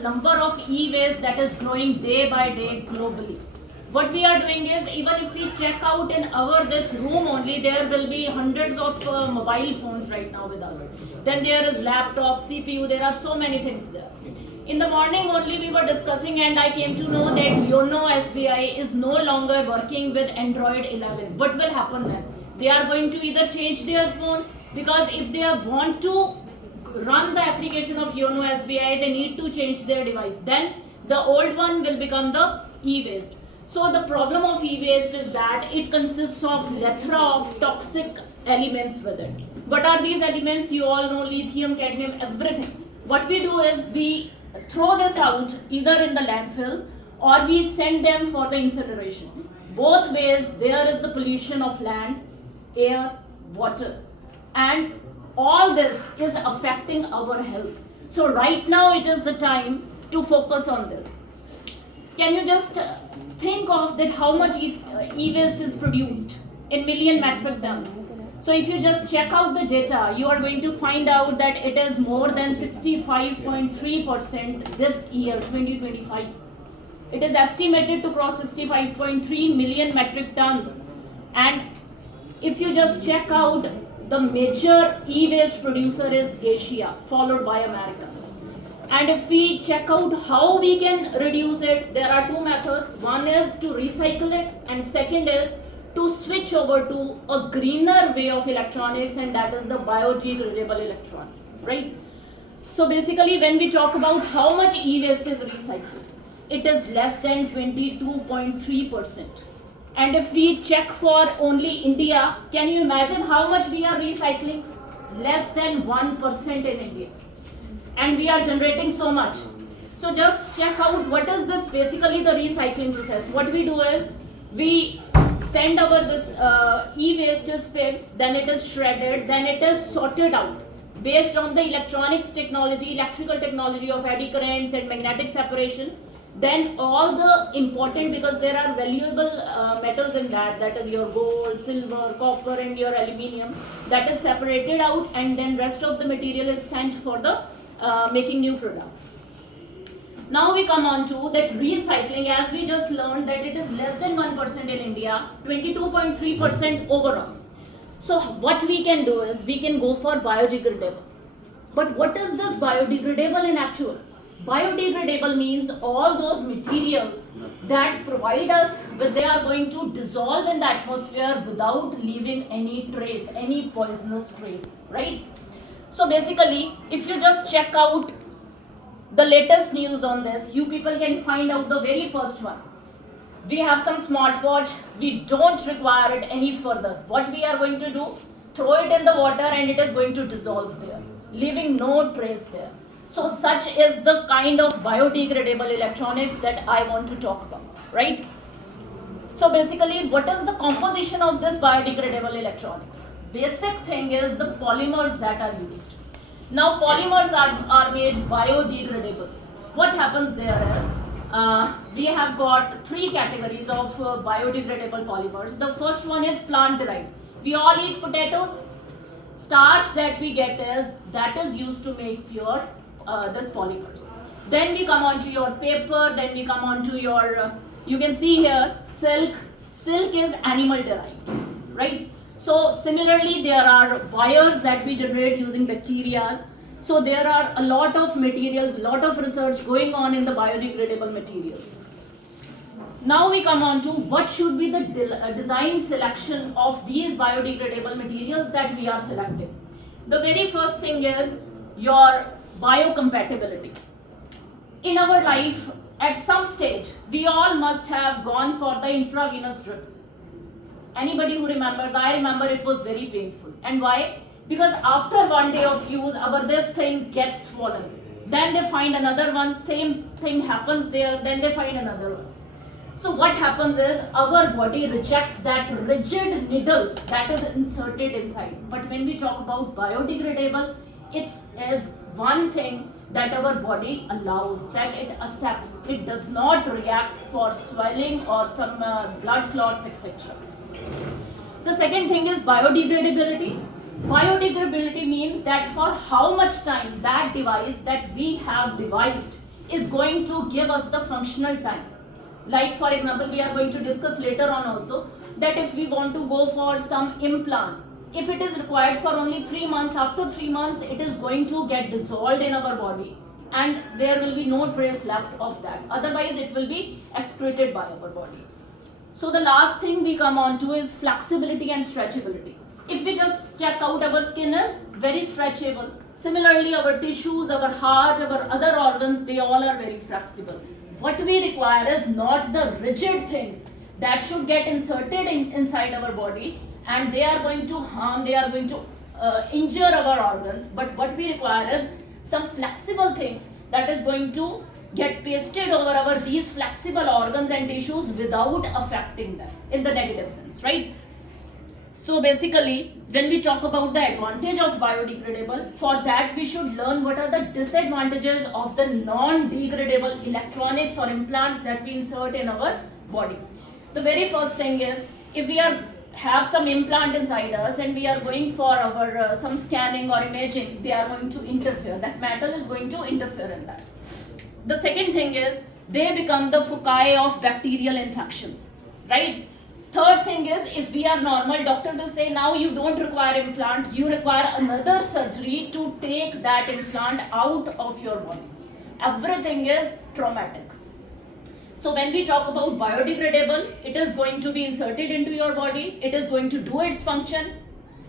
number of e-waste that is growing day by day globally. What we are doing is, even if we check out in this room only, there will be hundreds of mobile phones right now with us. Then there is laptop, CPU, there are so many things there. In the morning only we were discussing, and I came to know that YONO SBI is no longer working with Android 11. What will happen then? They are going to either change their phone, because if they want to run the application of YONO SBI, they need to change their device. Then the old one will become the e-waste. So the problem of e-waste is that it consists of plethora of toxic elements with it. What are these elements? You all know: lithium, cadmium, everything. What we do is we throw this out either in the landfills or we send them for the incineration. Both ways there is the pollution of land, air, water, and all this is affecting our health. So right now it is the time to focus on this. Can you just think of that how much e-waste is produced in million metric tons? So if you just check out the data, you are going to find out that it is more than 65.3% this year, 2025. It is estimated to cross 65.3 million metric tons. And if you just check out, the major e-waste producer is Asia, followed by America. And if we check out how we can reduce it, there are two methods. One is to recycle it, and second is to switch over to a greener way of electronics, and that is the biodegradable electronics, right? So basically, when we talk about how much e-waste is recycled, it is less than 22.3%. And if we check for only India, can you imagine how much we are recycling? Less than 1% in India. And we are generating so much. So just check out what is this, basically the recycling process. What we do is, we send our this e-waste is picked, then it is shredded, then it is sorted out based on the electronics technology, electrical technology of eddy currents and magnetic separation. Then all the important, because there are valuable metals in that is your gold, silver, copper and your aluminium, that is separated out, and then rest of the material is sent for the making new products. Now we come on to that recycling, as we just learned that it is less than 1% in India, 22.3% overall. So what we can do is, we can go for biodegradable. But what is this biodegradable in actual? Biodegradable means all those materials that provide us with, they are going to dissolve in the atmosphere without leaving any trace, any poisonous trace, right? So basically, if you just check out the latest news on this, you people can find out the very first one. We have some smartwatch, we don't require it any further. What we are going to do? Throw it in the water and it is going to dissolve there, leaving no trace there. So such is the kind of biodegradable electronics that I want to talk about, right? So basically, what is the composition of this biodegradable electronics? Basic thing is the polymers that are used. Now polymers are made biodegradable. What happens there is, we have got three categories of biodegradable polymers. The first one is plant derived. We all eat potatoes. Starch that we get is used to make your this polymers. Then we come on to your paper, then we come on to your, you can see here, silk. Silk is animal derived, right? So similarly, there are wires that we generate using bacteria. So there are a lot of materials, a lot of research going on in the biodegradable materials. Now we come on to what should be the design selection of these biodegradable materials that we are selecting. The very first thing is your biocompatibility. In our life, at some stage, we all must have gone for the intravenous drip. Anybody who remembers? I remember it was very painful. And why? Because after one day of use, this thing gets swollen. Then they find another one, same thing happens there, then they find another one. So what happens is, our body rejects that rigid needle that is inserted inside. But when we talk about biodegradable, it is one thing that our body allows, that it accepts. It does not react for swelling or some blood clots, etc. The second thing is biodegradability. Biodegradability means that for how much time that device that we have devised is going to give us the functional time. Like for example, we are going to discuss later on also that if we want to go for some implant, if it is required for only 3 months, after 3 months it is going to get dissolved in our body and there will be no trace left of that. Otherwise it will be excreted by our body. So the last thing we come on to is flexibility and stretchability. If we just check out, our skin is very stretchable. Similarly, our tissues, our heart, our other organs, they all are very flexible. What we require is not the rigid things that should get inserted inside our body and they are going to harm, they are going to injure our organs. But what we require is some flexible thing that is going to get pasted over our these flexible organs and tissues without affecting them in the negative sense, right? So basically, when we talk about the advantage of biodegradable, for that we should learn what are the disadvantages of the non-degradable electronics or implants that we insert in our body. The very first thing is, if we have some implant inside us and we are going for our some scanning or imaging, they are going to interfere. That metal is going to interfere in that. The second thing is, they become the foci of bacterial infections, right? Third thing is, if we are normal, doctor will say now you don't require implant, you require another surgery to take that implant out of your body. Everything is traumatic. So when we talk about biodegradable, it is going to be inserted into your body, it is going to do its function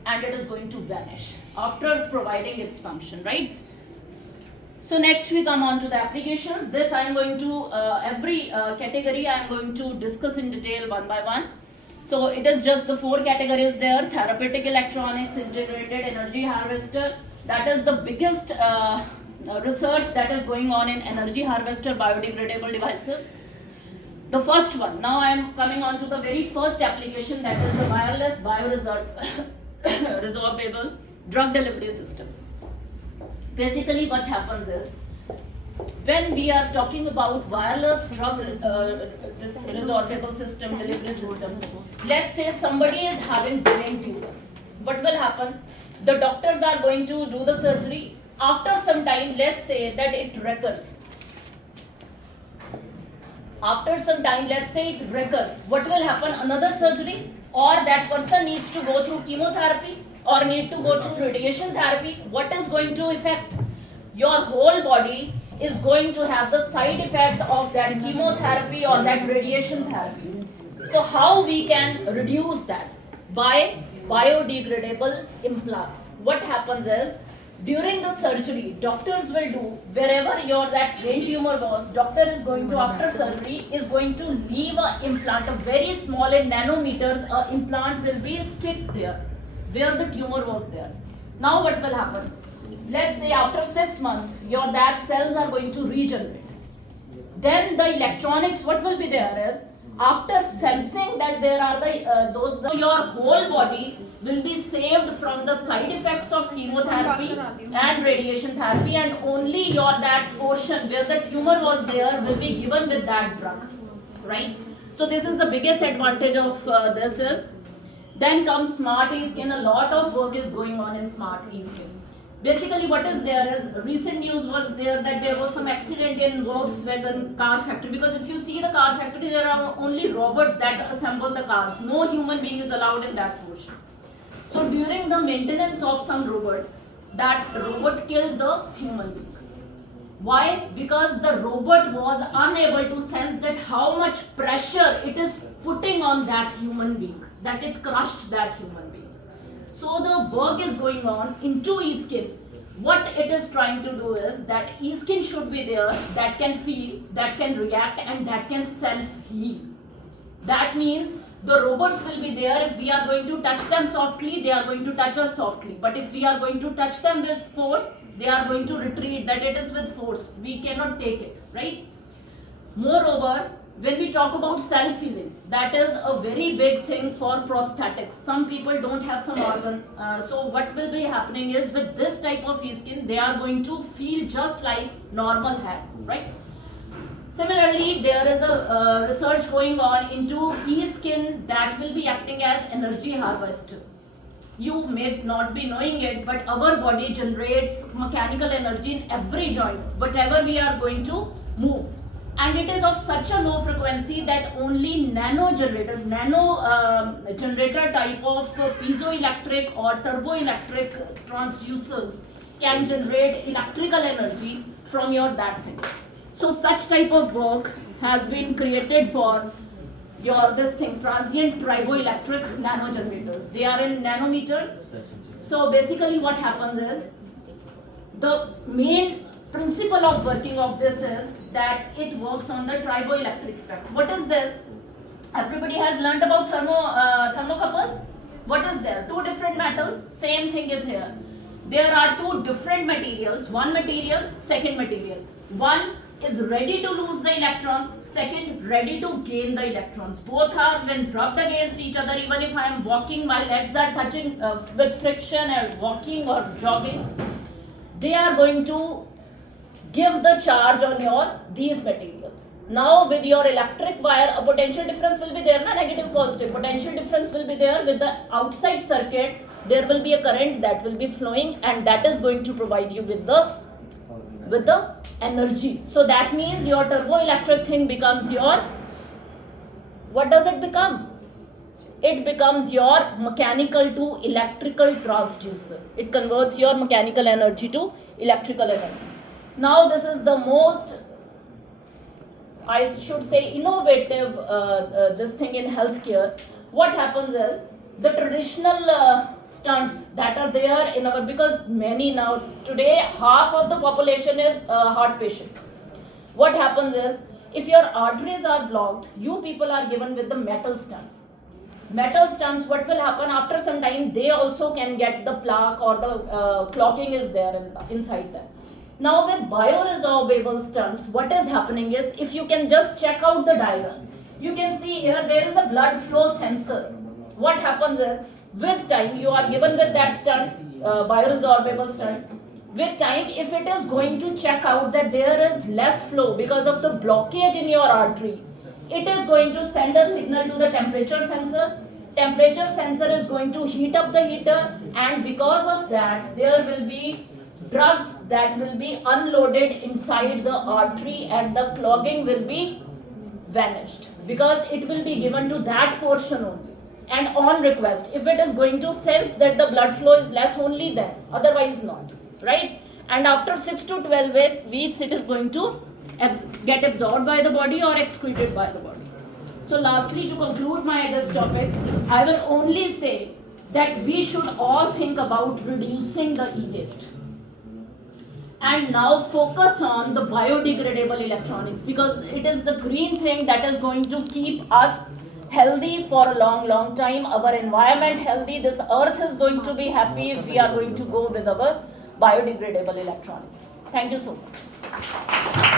and it is going to vanish after providing its function, right? So next we come on to the applications. This I am going to, every category I am going to discuss in detail one by one. So it is just the 4 categories there: therapeutic electronics, integrated energy harvester. That is the biggest research that is going on in energy harvester biodegradable devices. The first one, now I am coming on to the very first application, that is the wireless bioresorbable drug delivery system. Basically what happens is, when we are talking about wireless drug this resorbable system, delivery system, let's say somebody is having brain tumor. What will happen? The doctors are going to do the surgery. After some time, let's say that it recurs. After some time, let's say it recurs. What will happen? Another surgery, or that person needs to go through chemotherapy or need to go through radiation therapy. What is going to affect? Your whole body is going to have the side effect of that chemotherapy or that radiation therapy. So how we can reduce that? By biodegradable implants. What happens is, during the surgery, doctors will do, wherever your that brain tumor was, doctor is going to, after surgery, is going to leave an implant, a very small in nanometers, implant will be stick there, where the tumor was there. Now what will happen? Let's say after 6 months, your that cells are going to regenerate. Then the electronics, what will be there is, after sensing that there are the those, your whole body will be saved from the side effects of chemotherapy and radiation therapy, and only your that portion where the tumor was there will be given with that drug, right? So this is the biggest advantage of this is. Then comes smart e-skin. A lot of work is going on in smart e-skin. Basically what is there is, recent news was there that there was some accident in Volkswagen car factory, because if you see the car factory, there are only robots that assemble the cars. No human being is allowed in that portion. So during the maintenance of some robot, that robot killed the human being. Why? Because the robot was unable to sense that how much pressure it is putting on that human being, that it crushed that human being. So the work is going on into e-skin. What it is trying to do is that e-skin should be there that can feel, that can react, and that can self-heal. That means the robots will be there. If we are going to touch them softly, they are going to touch us softly. But if we are going to touch them with force, they are going to retreat, that it is with force. We cannot take it, right? Moreover, when we talk about self-healing, that is a very big thing for prosthetics. Some people don't have some organ. So what will be happening is, with this type of e-skin, they are going to feel just like normal hands, right? Similarly, there is a research going on into e-skin that will be acting as energy harvester. You may not be knowing it, but our body generates mechanical energy in every joint. Whatever we are going to move. And it is of such a low frequency that only nano generator type of piezoelectric or turboelectric transducers can generate electrical energy from your that thing. So such type of work has been created for your this thing, transient triboelectric nano generators. They are in nanometers. So basically what happens is, the main principle of working of this is that it works on the triboelectric effect. What is this? Everybody has learned about thermocouples. What is there? Two different metals, same thing is here. There are two different materials, one material, second material. One is ready to lose the electrons, second ready to gain the electrons. Both are when rubbed against each other, even if I am walking, my legs are touching with friction and walking or jogging, they are going to give the charge on your these materials. Now with your electric wire, a potential difference will be there, na, negative positive. Potential difference will be there. With the outside circuit, there will be a current that will be flowing, and that is going to provide you with the energy. So that means your turboelectric thing becomes your, what does it become? It becomes your mechanical to electrical transducer. It converts your mechanical energy to electrical energy. Now this is the most, I should say, innovative this thing in healthcare. What happens is, the traditional stunts that are there in our, because many now today half of the population is heart patient. What happens is, if your arteries are blocked, you people are given with the metal stents. Metal stents, what will happen after some time, they also can get the plaque or the clotting is there inside them. Now with bioresorbable stents, what is happening is, if you can just check out the diagram, you can see here there is a blood flow sensor. What happens is, with time, you are given with that stent, bioresorbable stent. With time, if it is going to check out that there is less flow because of the blockage in your artery, it is going to send a signal to the temperature sensor. Temperature sensor is going to heat up the heater, and because of that, there will be drugs that will be unloaded inside the artery, and the clogging will be vanished because it will be given to that portion only. And on request, if it is going to sense that the blood flow is less, only then, otherwise not, right? And after 6 to 12 weeks, it is going to get absorbed by the body or excreted by the body. So lastly, to conclude this topic, I will only say that we should all think about reducing the e-waste and now focus on the biodegradable electronics, because it is the green thing that is going to keep us healthy for a long time, our environment healthy. This earth is going to be happy if we are going to go with our biodegradable electronics. Thank you so much.